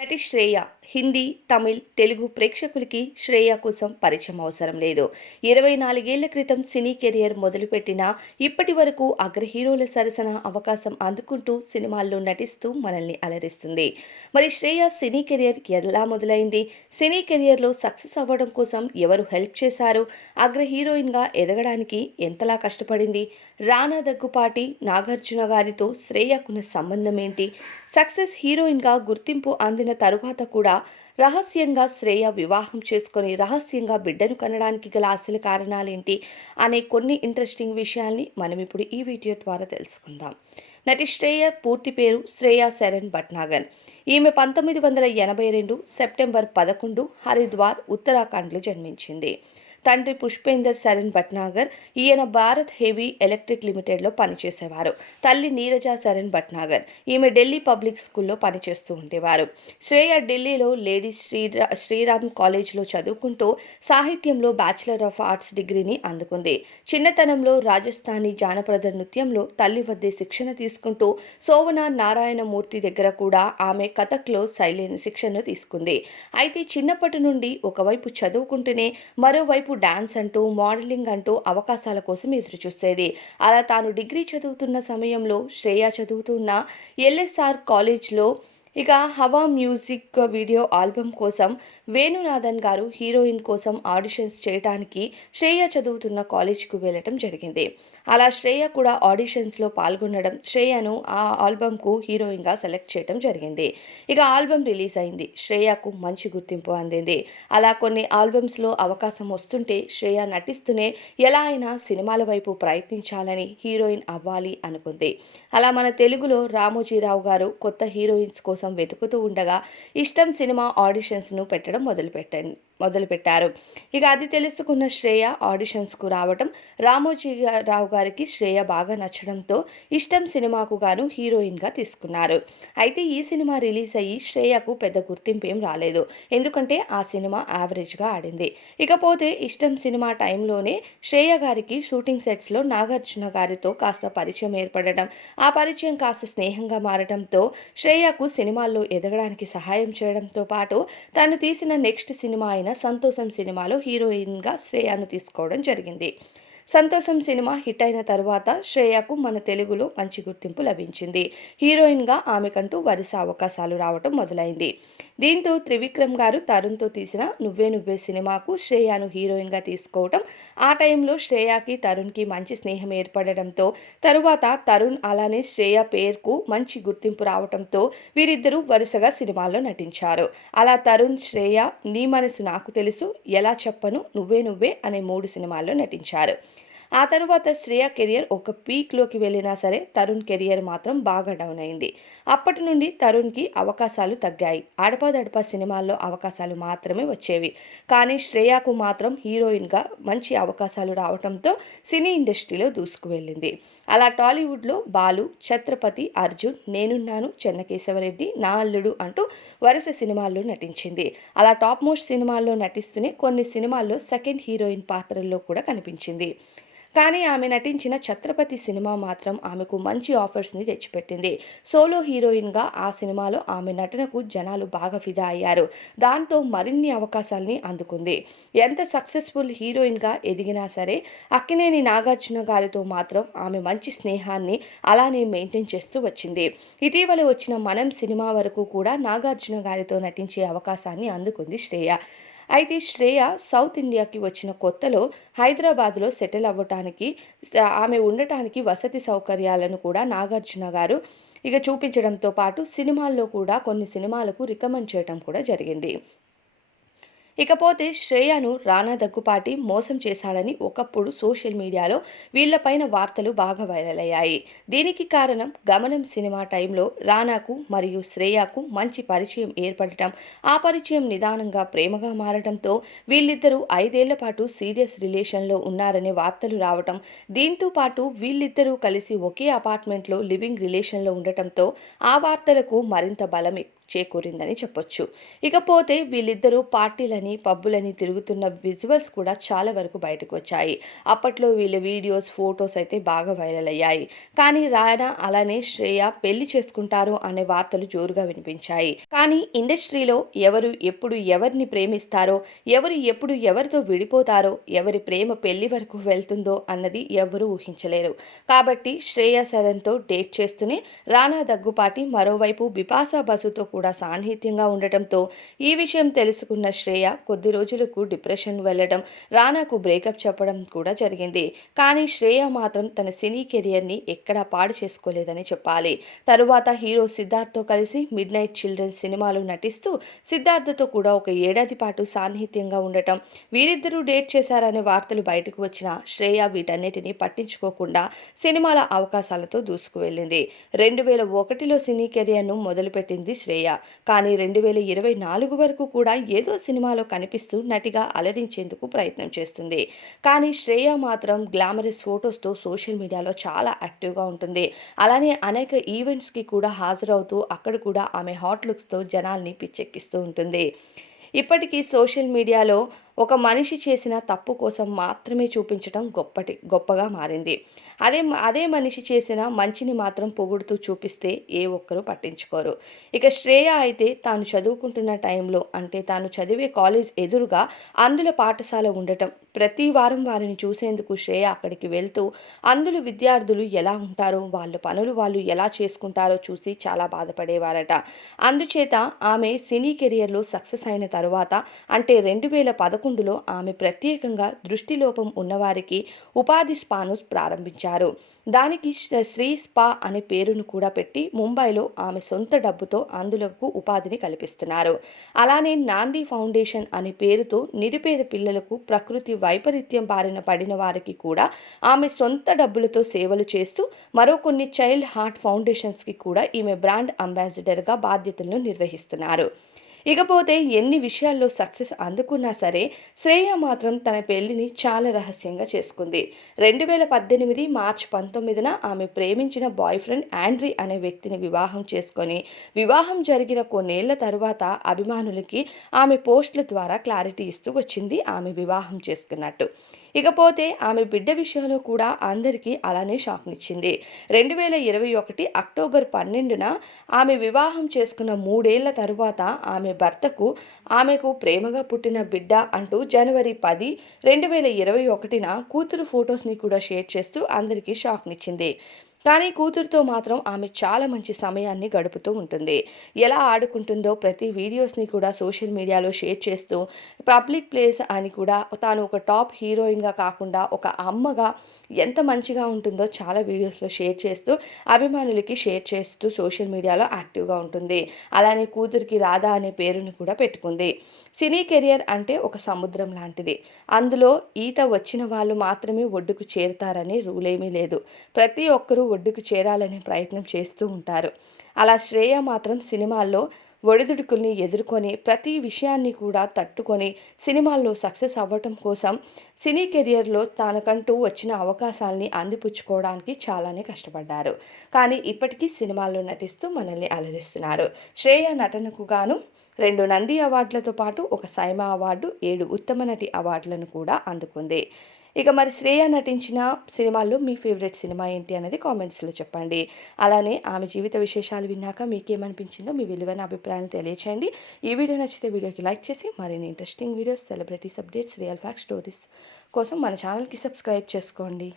నటి శ్రేయ హిందీ, తమిళ్, తెలుగు ప్రేక్షకులకి శ్రేయ కోసం పరిచయం అవసరం లేదు. 24 ఏళ్ల క్రితం సినీ కెరియర్ మొదలుపెట్టినా ఇప్పటి వరకు అగ్ర హీరోల సరసన అవకాశం అందుకుంటూ సినిమాల్లో నటిస్తూ మనల్ని అలరిస్తుంది. మరి శ్రేయ సినీ కెరియర్ ఎలా మొదలైంది? సినీ కెరియర్లో సక్సెస్ అవ్వడం కోసం ఎవరు హెల్ప్ చేశారు? అగ్ర హీరోయిన్గా ఎదగడానికి ఎంతలా కష్టపడింది? రానా దగ్గుపాటి, నాగార్జున గారితో శ్రేయకున్న సంబంధం ఏంటి? సక్సెస్ హీరోయిన్గా గుర్తింపు అందిన తరువాత కూడా రహస్యంగా శ్రేయ వివాహం చేసుకొని రహస్యంగా బిడ్డను కనడానికి గల అసలు కారణాలేంటి అనే కొన్ని ఇంట్రెస్టింగ్ విషయాల్ని మనం ఇప్పుడు ఈ వీడియో ద్వారా తెలుసుకుందాం. నటి శ్రేయ పూర్తి పేరు శ్రేయ శరణ్ భట్నాగర్. ఈమె 1982 సెప్టెంబర్ 11 హరిద్వార్, ఉత్తరాఖండ్లో జన్మించింది. తండ్రి పుష్పేందర్ శరణ్ భట్నాగర్. ఈయన భారత్ హెవీ ఎలక్ట్రిక్ లిమిటెడ్లో పనిచేసేవారు. తల్లి నీరజ శరణ్ భట్నాగర్. ఈమె ఢిల్లీ పబ్లిక్ స్కూల్లో పనిచేస్తూ ఉండేవారు. శ్రేయ ఢిల్లీలో లేడీ శ్రీరామ్ కాలేజ్లో చదువుకుంటూ సాహిత్యంలో బ్యాచిలర్ ఆఫ్ ఆర్ట్స్ డిగ్రీని అందుకుంది. చిన్నతనంలో రాజస్థానీ జానపద నృత్యంలో తల్లి వద్దే శిక్షణ తీసుకుంటూ సోవనా నారాయణమూర్తి దగ్గర కూడా ఆమె కథక్లో శిక్షణ తీసుకుంది. అయితే చిన్నప్పటి నుండి ఒకవైపు చదువుకుంటూనే మరోవైపు డాన్స్ అంటూ, మోడలింగ్ అంటూ అవకాశాల కోసం ఎదురుచూసేది. అలా తాను డిగ్రీ చదువుతున్న సమయంలో శ్రేయ చదువుతున్న ఎల్ఎస్ఆర్ కాలేజ్లో హవా మ్యూజిక్ వీడియో ఆల్బమ్ కోసం వేణునాథన్ గారు హీరోయిన్ కోసం ఆడిషన్స్ చేయడానికి శ్రేయ చదువుతున్న కాలేజ్కు వెళ్ళటం జరిగింది. అలా శ్రేయ కూడా ఆడిషన్స్లో పాల్గొనడం, శ్రేయను ఆ ఆల్బమ్కు హీరోయిన్గా సెలెక్ట్ చేయడం జరిగింది. ఆల్బమ్ రిలీజ్ అయింది. శ్రేయకు మంచి గుర్తింపు అందింది. అలా కొన్ని ఆల్బమ్స్లో అవకాశం వస్తుంటే శ్రేయ నటిస్తూనే ఎలా అయినా సినిమాల వైపు ప్రయత్నించాలని, హీరోయిన్ అవ్వాలి అనుకుంది. అలా మన తెలుగులో రామోజీరావు గారు కొత్త హీరోయిన్స్ కోసం వెతుకుతూ ఉండగా ఇష్టం సినిమా ఆడిషన్స్ను పెట్టడం మొదలుపెట్టారు. అది తెలుసుకున్న శ్రేయ ఆడిషన్స్కు రావడం, రామోజీరావు గారికి శ్రేయ బాగా నచ్చడంతో ఇష్టం సినిమాకు గాను హీరోయిన్గా తీసుకున్నారు. అయితే ఈ సినిమా రిలీజ్ అయ్యి శ్రేయకు పెద్ద గుర్తింపు ఏం రాలేదు. ఎందుకంటే ఆ సినిమా యావరేజ్గా ఆడింది. ఇకపోతే ఇష్టం సినిమా టైంలోనే శ్రేయ గారికి షూటింగ్ సెట్స్లో నాగార్జున గారితో కాస్త పరిచయం ఏర్పడడం, ఆ పరిచయం కాస్త స్నేహంగా మారడంతో శ్రేయకు సినిమాల్లో ఎదగడానికి సహాయం చేయడంతో పాటు తాను తీసిన నెక్స్ట్ సినిమా అయిన సంతోషం సినిమాలో హీరోయిన్గా శ్రేయను తీసుకోవడం జరిగింది. సంతోషం సినిమా హిట్ అయిన తరువాత శ్రేయకు మన తెలుగులో మంచి గుర్తింపు లభించింది. హీరోయిన్గా ఆమెకంటూ వరుస అవకాశాలు రావటం మొదలైంది. దీంతో త్రివిక్రమ్ గారు తరుణ్తో తీసిన నువ్వే నువ్వే సినిమాకు శ్రేయను హీరోయిన్గా తీసుకోవటం, ఆ టైంలో శ్రేయకి తరుణ్కి మంచి స్నేహం ఏర్పడడంతో తరువాత తరుణ్ అలానే శ్రేయ పేరుకు మంచి గుర్తింపు రావడంతో వీరిద్దరూ వరుసగా సినిమాల్లో నటించారు. అలా తరుణ్, శ్రేయ, నీ మనసు నాకు తెలుసు, ఎలా చెప్పను, నువ్వే నువ్వే అనే 3 సినిమాల్లో నటించారు. ఆ తరువాత శ్రేయ కెరియర్ ఒక పీక్లోకి వెళ్ళినా సరే తరుణ్ కెరియర్ మాత్రం బాగా డౌన్ అయింది. అప్పటి నుండి తరుణ్కి అవకాశాలు తగ్గాయి. అడపాదడపా సినిమాల్లో అవకాశాలు మాత్రమే వచ్చేవి. కానీ శ్రేయకు మాత్రం హీరోయిన్గా మంచి అవకాశాలు రావడంతో సినీ ఇండస్ట్రీలో దూసుకువెళ్ళింది. అలా టాలీవుడ్లో బాలు, ఛత్రపతి, అర్జున్, నేనున్నాను, చెన్నకేశవరెడ్డి, నా అల్లుడు అంటూ వరుస సినిమాల్లో నటించింది. అలా టాప్ మోస్ట్ సినిమాల్లో నటిస్తూనే కొన్ని సినిమాల్లో సెకండ్ హీరోయిన్ పాత్రల్లో కూడా కనిపించింది. కానీ ఆమె నటించిన ఛత్రపతి సినిమా మాత్రం ఆమెకు మంచి ఆఫర్స్ని తెచ్చిపెట్టింది. సోలో హీరోయిన్గా ఆ సినిమాలో ఆమె నటనకు జనాలు బాగా ఫిదా అయ్యారు. దాంతో మరిన్ని అవకాశాల్ని అందుకుంది. ఎంత సక్సెస్ఫుల్ హీరోయిన్గా ఎదిగినా సరే అక్కినేని నాగార్జున గారితో మాత్రం ఆమె మంచి స్నేహాన్ని అలానే మెయింటైన్ చేస్తూ వచ్చింది. ఇటీవల వచ్చిన మనం సినిమా వరకు కూడా నాగార్జున గారితో నటించే అవకాశాన్ని అందుకుంది శ్రేయ. అయితే శ్రేయ సౌత్ ఇండియాకి వచ్చిన కొత్తలో హైదరాబాద్లో సెటిల్ అవ్వటానికి, ఆమె ఉండటానికి వసతి సౌకర్యాలను కూడా నాగార్జున గారు చూపించడంతో పాటు సినిమాల్లో కూడా కొన్ని సినిమాలకు రికమెండ్ చేయడం కూడా జరిగింది. ఇకపోతే శ్రేయను రానా దగ్గుపాటి మోసం చేశాడని ఒకప్పుడు సోషల్ మీడియాలో వీళ్లపైన వార్తలు బాగా వైరల్ అయ్యాయి. దీనికి కారణం గమనం సినిమా టైంలో రానాకు మరియు శ్రేయకు మంచి పరిచయం ఏర్పడటం, ఆ పరిచయం నిదానంగా ప్రేమగా మారడంతో వీళ్ళిద్దరూ 5 ఏళ్ల పాటు సీరియస్ రిలేషన్లో ఉన్నారనే వార్తలు రావటం, దీంతో పాటు వీళ్ళిద్దరూ కలిసి ఒకే అపార్ట్మెంట్లో లివింగ్ రిలేషన్లో ఉండటంతో ఆ వార్తలకు మరింత బలం చేకూరిందని చెప్పొచ్చు. ఇకపోతే వీళ్ళిద్దరూ పార్టీలని, పబ్బులని తిరుగుతున్న విజువల్స్ కూడా చాలా వరకు బయటకు వచ్చాయి. అప్పట్లో వీళ్ళ వీడియోస్, ఫోటోస్ అయితే బాగా వైరల్ అయ్యాయి. కానీ రానా అలానే శ్రేయ పెళ్లి చేసుకుంటారు అనే వార్తలు జోరుగా వినిపించాయి. కానీ ఇండస్ట్రీలో ఎవరు ఎప్పుడు ఎవరిని ప్రేమిస్తారో, ఎవరు ఎప్పుడు ఎవరితో విడిపోతారో, ఎవరి ప్రేమ పెళ్లి వరకు వెళ్తుందో అన్నది ఎవ్వరూ ఊహించలేరు. కాబట్టి శ్రేయ శరణ్తో డేట్ చేస్తూనే రానా దగ్గుపాటి మరోవైపు బిపాసా బసుతో కూడా సాన్నిహిత్యంగా ఉండటంతో ఈ విషయం తెలుసుకున్న శ్రేయ కొద్ది రోజులకు డిప్రెషన్ వెళ్లడం, రానాకు బ్రేకప్ చెప్పడం కూడా జరిగింది. కానీ శ్రేయ మాత్రం తన సినీ కెరియర్ని ఎక్కడా పాడు చేసుకోలేదని చెప్పాలి. తరువాత హీరో సిద్ధార్థ్తో కలిసి మిడ్ నైట్ చిల్డ్రన్ సినిమాలో నటిస్తూ సిద్ధార్థతో కూడా ఒక ఏడాది పాటు సాన్నిహిత్యంగా ఉండటం, వీరిద్దరూ డేట్ చేశారనే వార్తలు బయటకు వచ్చినా శ్రేయ వీటన్నిటిని పట్టించుకోకుండా సినిమాల అవకాశాలతో దూసుకువెళ్ళింది. 2001లో సినీ కెరియర్ను మొదలుపెట్టింది శ్రేయ. కానీ 2024 వరకు కూడా ఏదో సినిమాలో కనిపిస్తూ నటిగా అలరించేందుకు ప్రయత్నం చేస్తుంది. కానీ శ్రేయ మాత్రం గ్లామరస్ ఫొటోస్తో సోషల్ మీడియాలో చాలా యాక్టివ్గా ఉంటుంది. అలానే అనేక ఈవెంట్స్కి కూడా హాజరవుతూ అక్కడ కూడా ఆమె హాట్ లుక్స్తో జనాల్ని పిచ్చెక్కిస్తూ ఉంటుంది. ఇప్పటికీ సోషల్ మీడియాలో ఒక మనిషి చేసిన తప్పు కోసం మాత్రమే చూపించడం గొప్పగా మారింది. అదే మనిషి చేసిన మంచిని మాత్రం పొగుడుతూ చూపిస్తే ఏ ఒక్కరూ పట్టించుకోరు. ఇక శ్రేయ అయితే తాను చదువుకుంటున్న టైంలో, అంటే తాను చదివే కాలేజ్ ఎదురుగా అందుల పాఠశాల ఉండటం, ప్రతి వారం వారిని చూసేందుకు శ్రేయ అక్కడికి వెళ్తూ అందులో విద్యార్థులు ఎలా ఉంటారో, వాళ్ళ పనులు వాళ్ళు ఎలా చేసుకుంటారో చూసి చాలా బాధపడేవారట. అందుచేత ఆమె సినీ కెరియర్లో సక్సెస్ అయిన తరువాత, అంటే 2011లో ఆమె ప్రత్యేకంగా దృష్టిలోపం ఉన్నవారికి ఉపాధి స్పాను ప్రారంభించారు. దానికి శ్రీ స్పా అనే పేరును కూడా పెట్టి ముంబైలో ఆమె సొంత డబ్బుతో అందులకు ఉపాధిని కల్పిస్తున్నారు. అలానే నాంది ఫౌండేషన్ అనే పేరుతో నిరుపేద పిల్లలకు ప్రకృతి వైపరీత్యం బారిన పడిన వారికి కూడా ఆమె సొంత డబ్బులతో సేవలు చేస్తూ మరో కొన్ని చైల్డ్ హార్ట్ ఫౌండేషన్స్కి కూడా ఈమె బ్రాండ్ అంబాసిడర్గా బాధ్యతలను నిర్వహిస్తున్నారు. ఇకపోతే ఎన్ని విషయాల్లో సక్సెస్ అందుకున్నా సరే శ్రేయ మాత్రం తన పెళ్లిని చాలా రహస్యంగా చేసుకుంది. 2018 మార్చి 19న ఆమె ప్రేమించిన బాయ్ ఫ్రెండ్ ఆండ్రీ అనే వ్యక్తిని వివాహం చేసుకొని, వివాహం జరిగిన కొన్నేళ్ల తరువాత అభిమానులకి ఆమె పోస్టుల ద్వారా క్లారిటీ ఇస్తూ వచ్చింది ఆమె వివాహం చేసుకున్నట్టు. ఇకపోతే ఆమె బిడ్డ విషయంలో కూడా అందరికీ అలానే షాక్నిచ్చింది. 2021 అక్టోబర్ 12న ఆమె వివాహం చేసుకున్న 3 ఏళ్ల తరువాత ఆమెకు ప్రేమగా పుట్టిన బిడ్డ అంటూ జనవరి 10, 2021న కూతురు ఫొటోస్ని కూడా షేర్ చేస్తూ అందరికీ షాక్నిచ్చింది. కానీ కూతురుతో మాత్రం ఆమె చాలా మంచి సమయాన్ని గడుపుతూ ఉంటుంది. ఎలా ఆడుకుంటుందో ప్రతి వీడియోస్ని కూడా సోషల్ మీడియాలో షేర్ చేస్తూ, పబ్లిక్ ప్లేస్ అని కూడా తాను ఒక టాప్ హీరోయిన్గా కాకుండా ఒక అమ్మగా ఎంత మంచిగా ఉంటుందో చాలా వీడియోస్లో షేర్ చేస్తూ అభిమానులకి షేర్ చేస్తూ సోషల్ మీడియాలో యాక్టివ్గా ఉంటుంది. అలానే కూతురికి రాధా అనే పేరును కూడా పెట్టుకుంది. సినీ కెరియర్ అంటే ఒక సముద్రం లాంటిది. అందులో ఈత వచ్చిన వాళ్ళు మాత్రమే ఒడ్డుకు చేరుతారని రూలేమీ లేదు. ప్రతి ఒక్కరూ ఒడ్డుకు చేరాలనే ప్రయత్నం చేస్తూ ఉంటారు. అలా శ్రేయ మాత్రం సినిమాల్లో ఒడిదుడుకుల్ని ఎదుర్కొని ప్రతి విషయాన్ని కూడా తట్టుకొని సినిమాల్లో సక్సెస్ అవ్వటం కోసం సినీ కెరియర్లో తనకంటూ వచ్చిన అవకాశాలని అందిపుచ్చుకోవడానికి చాలానే కష్టపడ్డారు. కానీ ఇప్పటికీ సినిమాల్లో నటిస్తూ మనల్ని అలరిస్తున్నారు. శ్రేయ నటనకు గాను 2 నంది అవార్డులతో పాటు ఒక సైమా అవార్డు, 7 ఉత్తమ నటి అవార్డులను కూడా అందుకుంది. ఇక మరి శ్రేయ నటించిన సినిమాల్లో మీ ఫేవరెట్ సినిమా ఏంటి అనేది కామెంట్స్లో చెప్పండి. అలానే ఆమె జీవిత విశేషాలు విన్నాక మీకేమనిపించిందో మీ విలువైన అభిప్రాయాన్ని తెలియచేయండి. ఈ వీడియో నచ్చితే వీడియోకి లైక్ చేసి మరిన్ని interesting videos, celebrities updates, real fact stories కోసం మన ఛానల్కి సబ్స్క్రైబ్ చేసుకోండి.